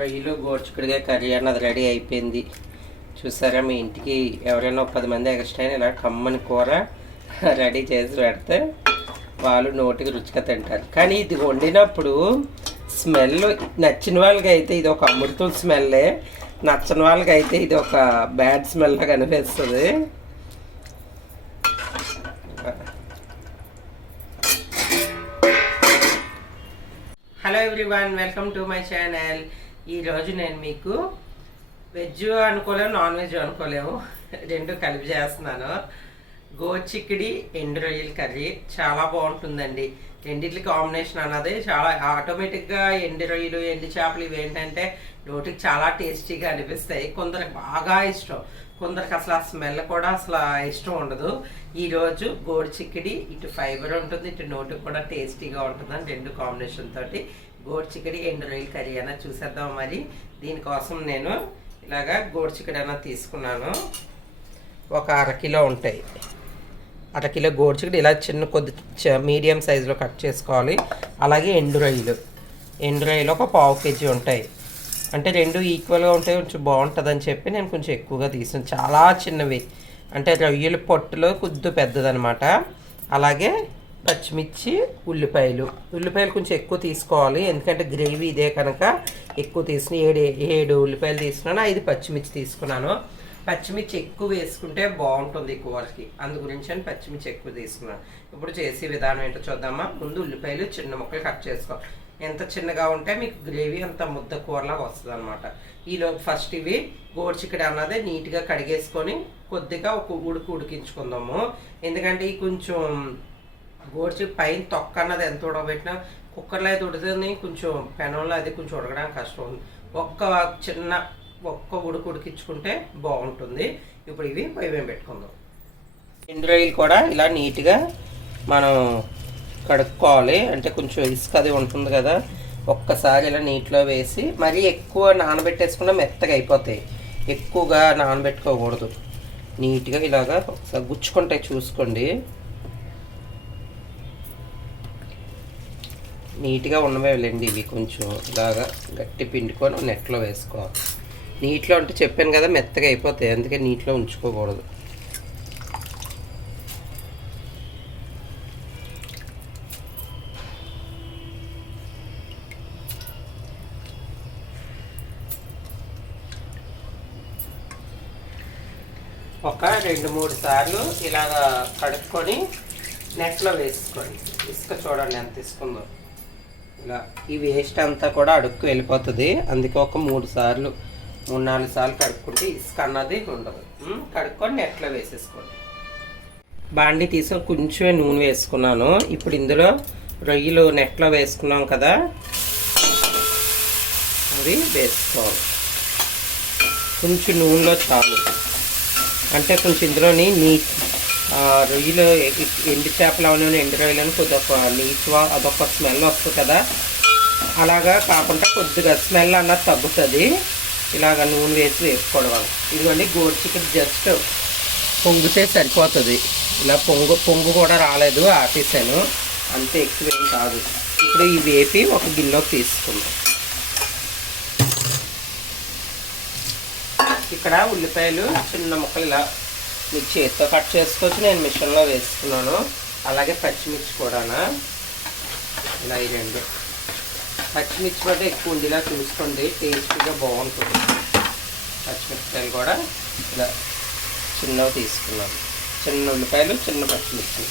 రొయ్యలు గోడ్చుకుడిగా కర్రీ అన్నది రెడీ అయిపోయింది. చూసారా మీ ఇంటికి ఎవరైనా ఒక పది మంది ఎక్స్ట్రా అయినా ఇలా కమ్మని కూర రెడీ చేసి పెడితే వాళ్ళు నోటికి రుచిగా తింటారు. కానీ ఇది వండినప్పుడు స్మెల్ నచ్చిన వాళ్ళకి అయితే ఇది ఒక అమృతం స్మెల్లే నచ్చని వాళ్ళకి అయితే ఇది ఒక బ్యాడ్ స్మెల్ లాగా అనిపిస్తుంది. Hello everyone welcome to my channel ఈరోజు నేను మీకు వెజ్ అనుకోలేము నాన్ వెజ్ అనుకోలేము. రెండు కలిపి చేస్తున్నాను. గోచిక్కిడి ఎండు రొయ్యల కర్రీ చాలా బాగుంటుందండి. రెండింటి కాంబినేషన్ అన్నది చాలా ఆటోమేటిక్గా ఎండు రొయ్యలు ఎండు చేపలు ఇవి ఏంటంటే నోటికి చాలా టేస్టీగా అనిపిస్తాయి. కొందరికి బాగా ఇష్టం. కొందరికి అసలు ఆ స్మెల్ కూడా అసలు ఇష్టం ఉండదు. ఈరోజు గోడు చిక్కిడి ఇటు ఫైబర్ ఉంటుంది ఇటు నోటికి కూడా టేస్టీగా ఉంటుందని రెండు కాంబినేషన్ తోటి గోడు చిక్కడి ఎండు రొయ్యల కర్రీ అయినా చూసేద్దాం మరి. దీనికోసం నేను ఇలాగా గోడు చిక్కడి అయినా తీసుకున్నాను. ఒక అరకిలో ఉంటాయి. అరకిలో గోడు ఇలా చిన్న కొద్ది మీడియం సైజులో కట్ చేసుకోవాలి. అలాగే ఎండు రొయ్యలు. ఎండు రొయ్యలు ఒక పావు కేజీ ఉంటాయి. అంటే రెండు ఈక్వల్గా ఉంటే కొంచెం బాగుంటుందని చెప్పి నేను కొంచెం ఎక్కువగా తీసాను. చాలా చిన్నవి. అంటే రొయ్యల పొట్టులో కొద్ది పెద్దదనమాట. అలాగే పచ్చిమిర్చి ఉల్లిపాయలు. ఉల్లిపాయలు కొంచెం ఎక్కువ తీసుకోవాలి. ఎందుకంటే గ్రేవీ ఇదే కనుక ఎక్కువ తీసిన ఏడు ఏడు ఉల్లిపాయలు తీసుకున్నాను ఐదు పచ్చిమిర్చి తీసుకున్నాను. పచ్చిమిర్చి ఎక్కువ వేసుకుంటే బాగుంటుంది కూరకి. అందు గురించి అని పచ్చిమిర్చి ఎక్కువ తీసుకున్నాను. ఇప్పుడు చేసే విధానం ఏంటో చూద్దామా? ముందు ఉల్లిపాయలు చిన్న ముక్కలు కట్ చేసుకోవాలి ఎంత చిన్నగా ఉంటే మీకు గ్రేవీ అంత ముద్ద కూరలాగా వస్తుంది అనమాట ఈలో ఫస్ట్ ఇవి గోడ్చిక్కడి అన్నది నీట్గా కడిగేసుకొని కొద్దిగా ఒక ఉడుకు ఉడికించుకుందాము. ఎందుకంటే ఈ కొంచెం గోడ్చి పైన తొక్క అన్నది ఎంత ఉడకబెట్టినా కుక్కర్లో అయితే ఉడుతుంది కొంచెం పెనంలో అది కొంచెం ఉడకడానికి కష్టం ఉంది ఒక్క చిన్న ఒక్క ఉడుకు ఉడికించుకుంటే బాగుంటుంది. ఇప్పుడు ఇవి పొయ్యి పెట్టుకుందాం. ఎండు కూడా ఇలా నీట్గా మనం కడుక్కోవాలి. అంటే కొంచెం ఇసుక అది ఉంటుంది కదా ఒక్కసారి ఇలా నీటిలో వేసి మరీ ఎక్కువ నానబెట్టేసుకున్న మెత్తగా అయిపోతాయి. ఎక్కువగా నానబెట్టుకోకూడదు. నీట్గా ఇలాగా ఒకసారి గుచ్చుకుంటాయి చూసుకోండి. నీట్గా ఉండవేలండి ఇవి కొంచెం ఇలాగా గట్టి పిండుకొని నెట్లో వేసుకోవాలి. నీటిలో అంటే చెప్పాను కదా మెత్తగా అయిపోతాయి అందుకే నీటిలో ఉంచుకోకూడదు. ఒక రెండు మూడు సార్లు ఇలాగ కడుక్కొని నెట్లో వేసుకోండి. ఇసుక చూడండి ఎంత ఇసుకుందో ఇలా ఈ వేస్ట్ అంతా కూడా అడుక్కు వెళ్ళిపోతుంది. అందుకే ఒక మూడు సార్లు మూడు నాలుగు సార్లు కడుక్కుంటే ఇసుక అన్నది ఉండదు. కడుక్కొని నెట్లో వేసేసుకోండి. బాండి తీసుకొని కొంచెం నూనె వేసుకున్నాను. ఇప్పుడు ఇందులో రొయ్యలు నెట్లో వేసుకున్నాం కదా అది వేసుకోవాలి. కొంచెం నూనెలో చాలు. అంటే కొంచెం ఇందులోని నీ రొయ్యలు ఎండు చేపలు అవన్నీ ఎండు రొయ్యలను కొద్దిగా ఒక నీచు అదొక స్మెల్ వస్తుంది కదా. అలాగా కాకుండా కొద్దిగా స్మెల్ అన్నది తగ్గుతుంది. ఇలాగ నూనె వేసి వేసుకోవడం ఇదిగోండి గోడ్ చికెన్ జస్ట్ పొంగితే సరిపోతుంది. ఇలా పొంగు పొంగు కూడా రాలేదు ఆపేసాను. అంతే ఎక్కువ ఏం కాదు. ఇప్పుడు ఇవి వేపి ఒక గిన్నె తీసుకుందాం. ఇక్కడ ఉల్లిపాయలు చిన్న ముక్కలు ఇలా మీరు చేతితో కట్ చేసుకోవచ్చు నేను మిషన్లో వేసుకున్నాను. అలాగే పచ్చిమిర్చి కూడానా? ఇలా ఈ పచ్చిమిర్చి కూడా ఎక్కువ ఉండేలా చూసుకోండి టేస్టీగా బాగుంటుంది. పచ్చిమిరపకాయలు కూడా ఇలా చిన్నవి తీసుకున్నాను. చిన్న ఉల్లిపాయలు చిన్న పచ్చిమిర్చి.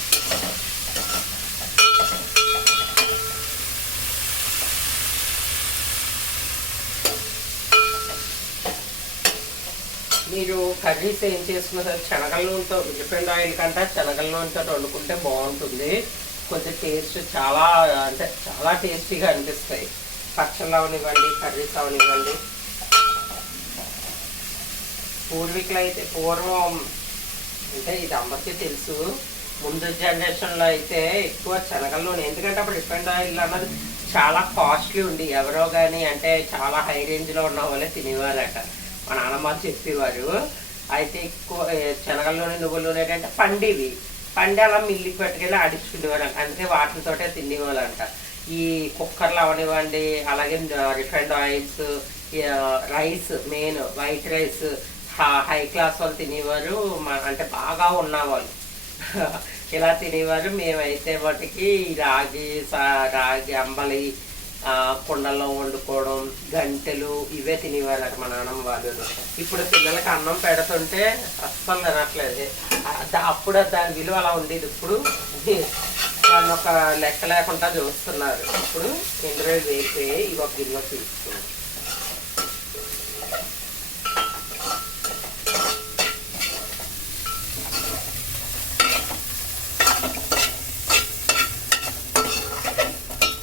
మీరు కర్రీస్ ఏం చేసుకున్నా సరే శనగల నూనెతో రిఫైండ్ ఆయిల్ కంటే శనగల నూనెతో వండుకుంటే బాగుంటుంది. కొంచెం టేస్ట్ చాలా అంటే చాలా టేస్టీగా అనిపిస్తాయి. పచ్చళ్ళు అవనివ్వండి కర్రీస్ అవనివ్వండి. పూర్వీకులు అయితే పూర్వం అంటే ఇది అందరికీ తెలుసు. ముందు జనరేషన్లో అయితే ఎక్కువ శనగల నూనె ఎందుకంటే అప్పుడు రిఫైండ్ ఆయిల్ అన్నది చాలా కాస్ట్లీ ఉంది ఎవరో కానీ అంటే చాలా హై రేంజ్లో ఉన్న వాళ్ళే తినేవారట. మా నాన్నమ్మ చెప్పేవారు. అయితే ఎక్కువ ఏ, శనగల అంటే పండివి. పండి అలా మిల్లికి పట్టుకెళ్ళి ఆడించుకునేవారు అందుకే వాటితోటే తినేవాళ్ళంట. ఈ కుక్కర్లు అవనివ్వండి అలాగే refined oils rice main white rice high class వాళ్ళు తినేవారు. మా- అంటే బాగా ఉన్నవాళ్ళు. ఇలా తినేవారు. మేమైతే వాటికి రాగి సా- రాగి అంబలి కుండల్లో వండుకోవడం గంటెలు ఇవే తినేవారు మా నాన్నమ్మ వాళ్ళు. ఇప్పుడు పిల్లలకి అన్నం పెడుతుంటే అస్సలు తినట్లేదు. దా- అప్పుడు దాని విలువ అలా ఉండేది. ఇప్పుడు దాన్ని ఒక లెక్క లేకుండా చూస్తున్నారు. ఇప్పుడు ఇందులో వేసి ఇవి ఒక గిన్నె తీసుకున్నాం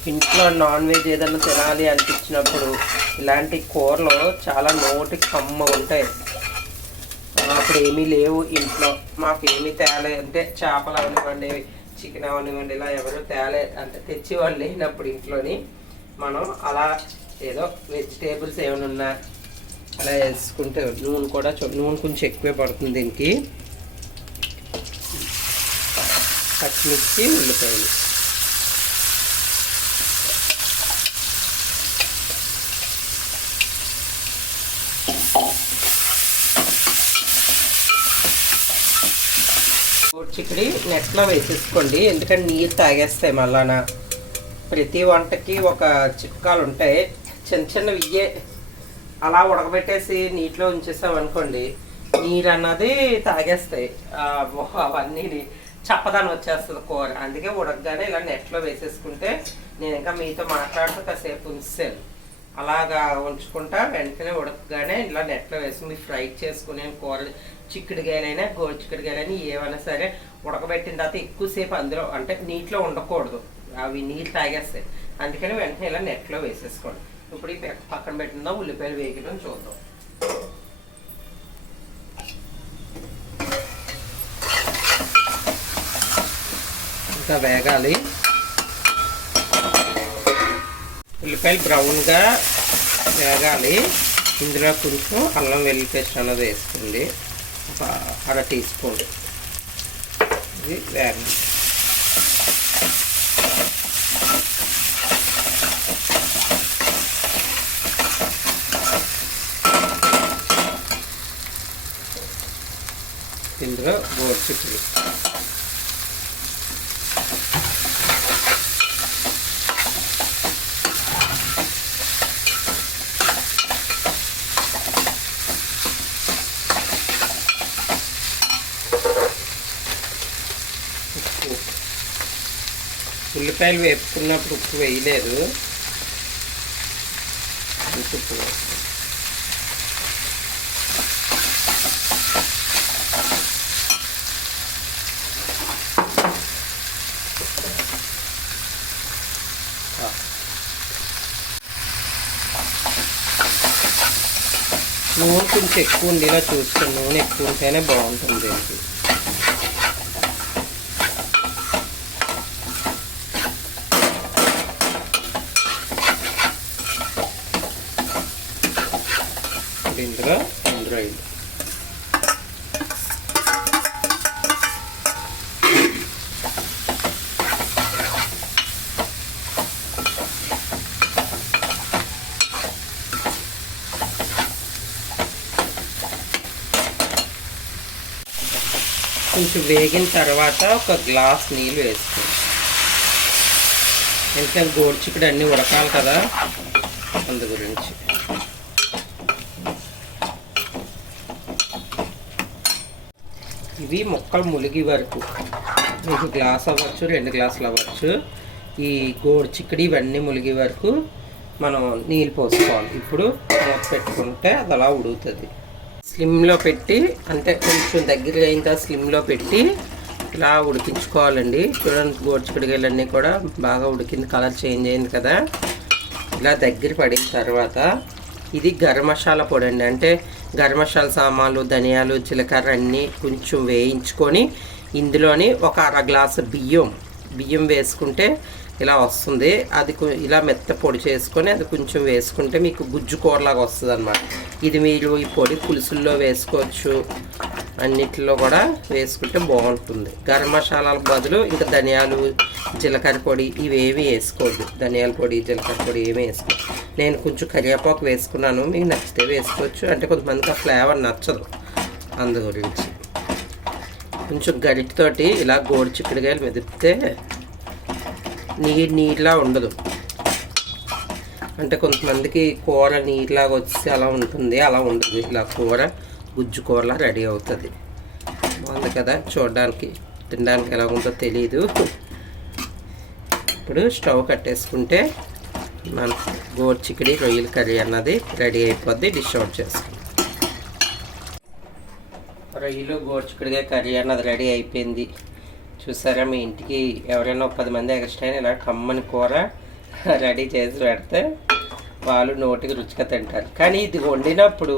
ఇంట్లో నాన్ వెజ్ ఏదైనా తినాలి అనిపించినప్పుడు ఇలాంటి కూరలు చాలా నోటి కమ్మ ఉంటాయి. అప్పుడు ఏమీ లేవు ఇంట్లో. మాకు ఏమీ తేలే. అంటే చేపలు అవనివ్వండి చికెన్ అవనివ్వండి ఇలా ఎవరు తేలే. అంటే తెచ్చేవాళ్ళు లేనప్పుడు ఇంట్లోని మనం అలా ఏదో వెజిటేబుల్స్ ఏమైనా ఉన్నా అలా వేసుకుంటే నూనె కూడా నూనె కొంచెం ఎక్కువే పడుతుంది దీనికి. పచ్చిమిర్చి ఉల్లిపాయలు. చిక్కడి నెట్లో వేసేసుకోండి. ఎందుకంటే నీరు తాగేస్తాయి మళ్ళాన. ప్రతి వంటకి ఒక చిట్కాలు ఉంటాయి చిన్న చిన్నవి ఇయ్యే అలా ఉడకబెట్టేసి నీటిలో ఉంచేసామనుకోండి నీరు అన్నది తాగేస్తాయి. అవన్నీ చప్పదాని వచ్చేస్తుంది కూర. అందుకే ఉడకగానే ఇలా నెట్లో వేసేసుకుంటే నేను ఇంకా మీతో మాట్లాడుతూ కాసేపు ఉంచాను అలాగా ఉంచుకుంటా వెంటనే ఉడకగానే ఇలా నెట్లో వేసి మీరు ఫ్రై చేసుకునే కూర చిక్కుడుగాయలైనా గోరు చిక్కుడుగాయలైనా ఏమైనా సరే ఉడకబెట్టిన తర్వాత ఎక్కువసేపు అందులో అంటే నీటిలో ఉండకూడదు. అవి నీళ్ళు తాగేస్తాయి. అందుకని వెంటనే ఇలా నెట్లో వేసేసుకోండి. ఇప్పుడు ఈ పక్కన పెట్టిందా ఉల్లిపాయలు వేగడం చూద్దాం. ఇంకా వేగాలి. ఉల్లిపాయలు బ్రౌన్గా వేగాలి. ఇందులో కొంచెం అల్లం వెల్లి పేస్ట్ అన్నది వేస్తుంది ఒక అర టీ స్పూన్ ఇది వేగండి ఇందులో గోరుచిక్కుడు ఉప్పు ఉల్లిపాయలు వేపుకున్నప్పుడు ఉప్పు వేయలేదు. ఉప్పు నూనె కొంచెం ఎక్కువ ఉండేలా చూసుకోండి నూనె ఎక్కువ ఉంటేనే బాగుంటుంది. ఇందులో ఇందులో కొంచెం వేగిన తర్వాత ఒక గ్లాస్ నీళ్ళు వేసుకోండి ఎందుకంటే గోడ్చిక్కుడు అన్నీ ఉడకాలి కదా అందు గురించి. ఇవి మొక్కలు ములిగి వరకు. మీకు గ్లాస్ అవ్వచ్చు రెండు గ్లాసులు అవ్వచ్చు. ఈ గోడు చిక్కడి ఇవన్నీ ములిగి వరకు మనం నీళ్ళు పోసుకోవాలి. ఇప్పుడు మూత పెట్టుకుంటే అది అలా ఉడుగుతుంది స్లిమ్లో పెట్టి అంటే కొంచెం దగ్గర అయిన తర్వాత స్లిమ్లో పెట్టి ఇలా ఉడికించుకోవాలండి. చూడండి గోడు కూడా బాగా ఉడికింది కలర్ చేంజ్ అయింది కదా. ఇలా దగ్గర పడిన తర్వాత ఇది గరం మసాలా పొడి అండి అంటే గరం మసాలా సామాన్లు ధనియాలు జీలకర్ర అన్నీ కొంచెం వేయించుకొని ఇందులోని ఒక అర గ్లాసు బియ్యం బియ్యం వేసుకుంటే ఇలా వస్తుంది. అది ఇలా మెత్త పొడి చేసుకొని అది కొంచెం వేసుకుంటే మీకు గుజ్జు కూరలాగా వస్తుంది అనమాట ఇది మీరు ఈ పొడి పులుసుల్లో వేసుకోవచ్చు. అన్నిటిలో కూడా వేసుకుంటే బాగుంటుంది. గరం మసాలాల బదులు ఇంకా ధనియాలు జీలకర్ర పొడి ఇవేవి వేసుకోవద్దు. ధనియాల పొడి జీలకర్ర పొడి ఏమీ వేసుకోవద్దు. నేను కొంచెం కరివేపాకు వేసుకున్నాను. మీకు నచ్చితే వేసుకోవచ్చు. అంటే కొంతమందికి ఆ ఫ్లేవర్ నచ్చదు అందు గురించి. కొంచెం గరిటితోటి ఇలా గోడు చిక్కుడుకాయలు మెదిపితే నీరు నీరులా ఉండదు. అంటే కొంతమందికి కూర నీరులాగా వచ్చి అలా ఉంటుంది. అలా ఉండదు. ఇలా కూర గుజ్జు కూరలా రెడీ అవుతుంది. బాగుంది కదా? చూడడానికి తినడానికి ఎలా ఉందో తెలియదు ఇప్పుడు స్టవ్ కట్టేసుకుంటే మన గోరు చికెడి రొయ్యల కర్రీ అన్నది రెడీ అయిపోద్ది. డిష్ అవుట్ చేసుకుంటాం రొయ్యలు గోర్చుకుడిగా కర్రీ అన్నది రెడీ అయిపోయింది. చూసారా మీ ఇంటికి ఎవరైనా ఒక పది మంది ఎక్స్ట్రా అయినా ఇలా కమ్మని కూర రెడీ చేసి పెడితే వాళ్ళు నోటికి రుచిగా తింటారు. కానీ ఇది వండినప్పుడు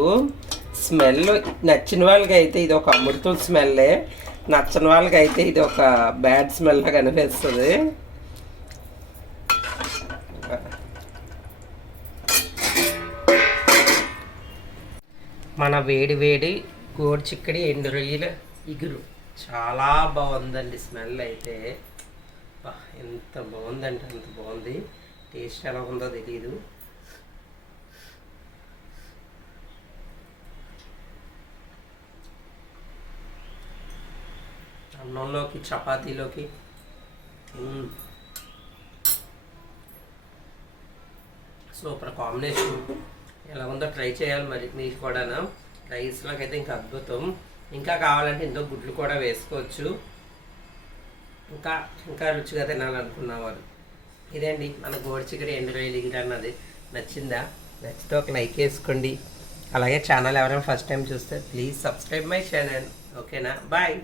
స్మెల్ నచ్చిన వాళ్ళకి అయితే ఇది ఒక అమృతం స్మెల్లే. నచ్చని వాళ్ళకి అయితే ఇది ఒక బ్యాడ్ స్మెల్ లాగా మన వేడి వేడి గోడు చిక్కడి ఎండు రొయ్యల ఇగురు. చాలా బాగుందండి స్మెల్ అయితే. ఎంత బాగుందంటే అంత బాగుంది. టేస్ట్ ఎలా ఉందో తెలియదు అన్నంలోకి చపాతీలోకి. Super combination. ఎలా ఉందో ట్రై చేయాలి మరి మీకు కూడా రైస్లోకి అయితే ఇంకా అద్భుతం. ఇంకా కావాలంటే ఇంకో గుడ్లు కూడా వేసుకోవచ్చు. ఇంకా ఇంకా రుచిగా తినాలనుకున్నవారు. ఇదండి మన గోడి చికెన్ ఎండు రొయ్యలు ఇగురు అన్నది. నచ్చిందా? నచ్చితే ఒక లైక్ వేసుకోండి. అలాగే ఛానల్ ఎవరైనా ఫస్ట్ టైం చూస్తే ప్లీజ్ సబ్స్క్రైబ్ మై ఛానల్. ఓకేనా? బాయ్.